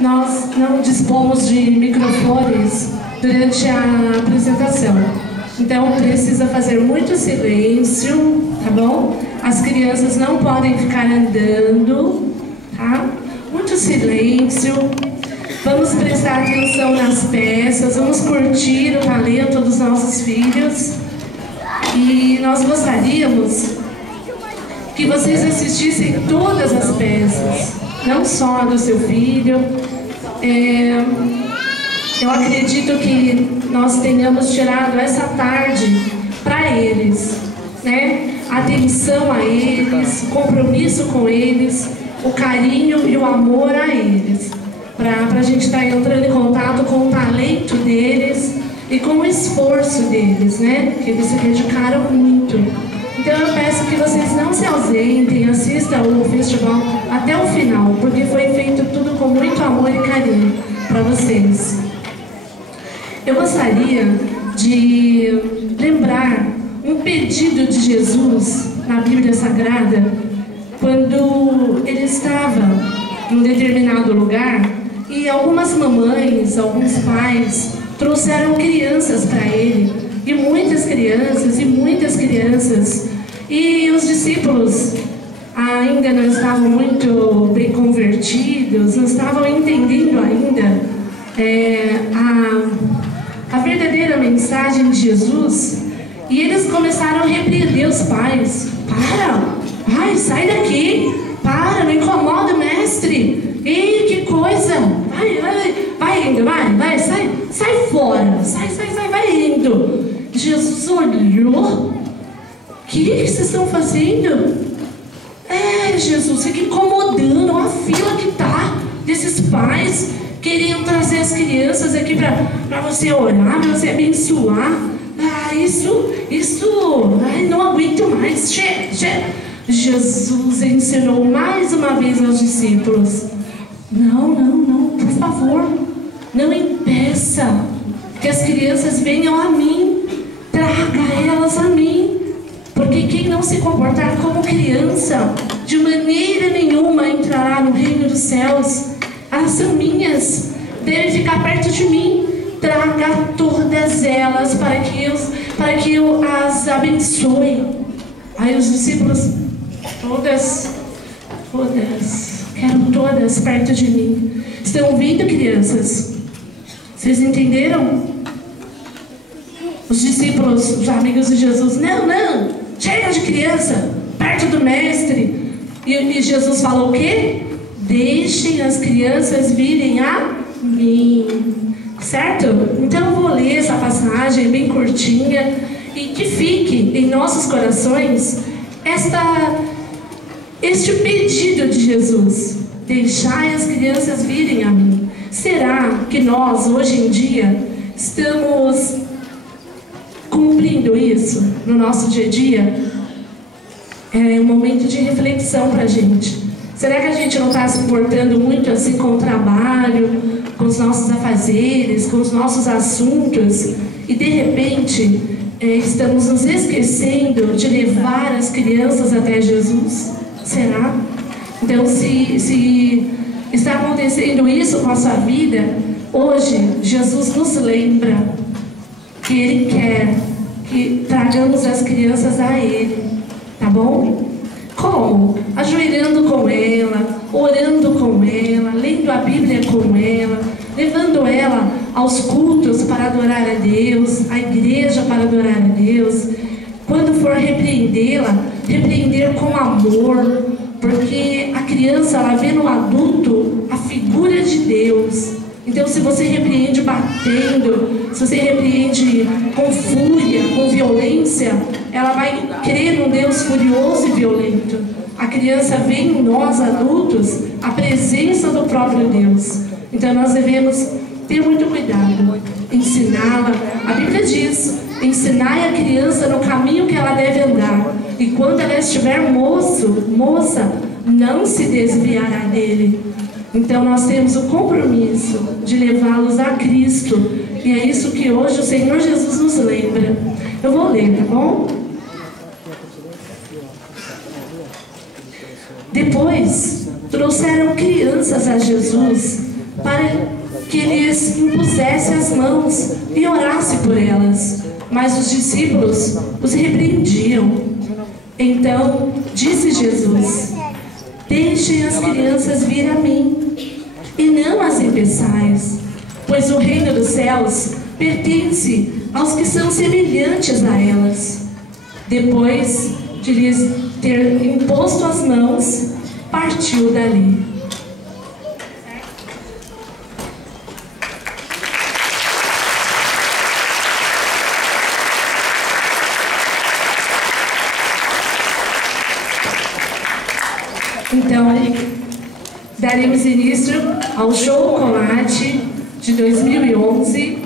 Nós não dispomos de microfones durante a apresentação, então precisa fazer muito silêncio, tá bom? As crianças não podem ficar andando, tá? Muito silêncio. Vamos prestar atenção nas peças, vamos curtir o talento dos nossos filhos. E nós gostaríamos que vocês assistissem todas as peças, não só a do seu filho. Eu acredito que nós tenhamos tirado essa tarde para eles, né? Atenção a eles, compromisso com eles, o carinho e o amor a eles, para a gente estar entrando em contato com o talento deles e com o esforço deles, né? Que eles se dedicaram muito. Então eu peço que vocês não se ausentem, assistam o festival até o final, porque foi feito tudo com muito amor e carinho para vocês. Eu gostaria de lembrar um pedido de Jesus na Bíblia Sagrada, quando ele estava em um determinado lugar e algumas mamães, alguns pais trouxeram crianças para ele, e muitas crianças, e os discípulos ainda não estavam muito bem convertidos, não estavam entendendo ainda a verdadeira mensagem de Jesus, e eles começaram a repreender os pais. Pai, sai daqui, não incomoda o mestre, ei, que coisa, vai indo, vai, sai fora, vai indo. Jesus olhou, o que vocês estão fazendo? Jesus, fica incomodando a fila que tá desses pais querendo trazer as crianças aqui para você orar, para você abençoar. Não aguento mais, chega. Jesus ensinou mais uma vez aos discípulos: não, por favor, não impeça que as crianças venham a mim, traga elas a mim, porque quem não se comportar como criança, de maneira nenhuma entrará no reino dos céus. Elas são minhas, devem ficar perto de mim. Traga todas elas para que eu as abençoe. Aí os discípulos, todas, quero todas perto de mim. Estão ouvindo, crianças? Vocês entenderam? Os discípulos, os amigos de Jesus, não, chega de criança, perto do mestre. E Jesus falou o quê? Deixem as crianças virem a mim. Certo? Então eu vou ler essa passagem bem curtinha e que fique em nossos corações este pedido de Jesus: deixai as crianças virem a mim. Será que nós hoje em dia estamos cumprindo isso no nosso dia a dia? É um momento de reflexão para a gente. Será que a gente não está se portando muito assim com o trabalho, com os nossos afazeres, com os nossos assuntos, e de repente estamos nos esquecendo de levar as crianças até Jesus? Será? Então, se está acontecendo isso com a sua vida, hoje Jesus nos lembra que Ele quer que tragamos as crianças a Ele, tá bom? Como? Ajoelhando com ela, orando com ela, lendo a Bíblia com ela, levando ela aos cultos para adorar a Deus, à igreja para adorar a Deus. Quando for repreendê-la, repreender com amor, porque a criança, ela vê no adulto a figura de Deus. Então, se você repreende batendo, se você repreende com fúria, com violência, ela vai crer num Deus furioso e violento. A criança vê em nós, adultos, a presença do próprio Deus. Então, nós devemos ter muito cuidado, ensiná-la. A Bíblia diz: ensinai a criança no caminho que ela deve andar, e quando ela estiver moça, não se desviará dele. Então nós temos o compromisso de levá-los a Cristo, e é isso que hoje o Senhor Jesus nos lembra. Eu vou ler, tá bom? Depois trouxeram crianças a Jesus para que lhes impusesse as mãos e orasse por elas. Mas os discípulos os repreendiam. Então disse Jesus: deixem as crianças vir a mim, e não as impeçais, pois o reino dos céus pertence aos que são semelhantes a elas. Depois de lhes ter imposto as mãos, partiu dali. Então, daremos início ao Chocolate de 2011.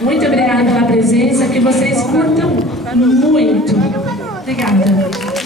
Muito obrigada pela presença, que vocês curtam muito. Obrigada.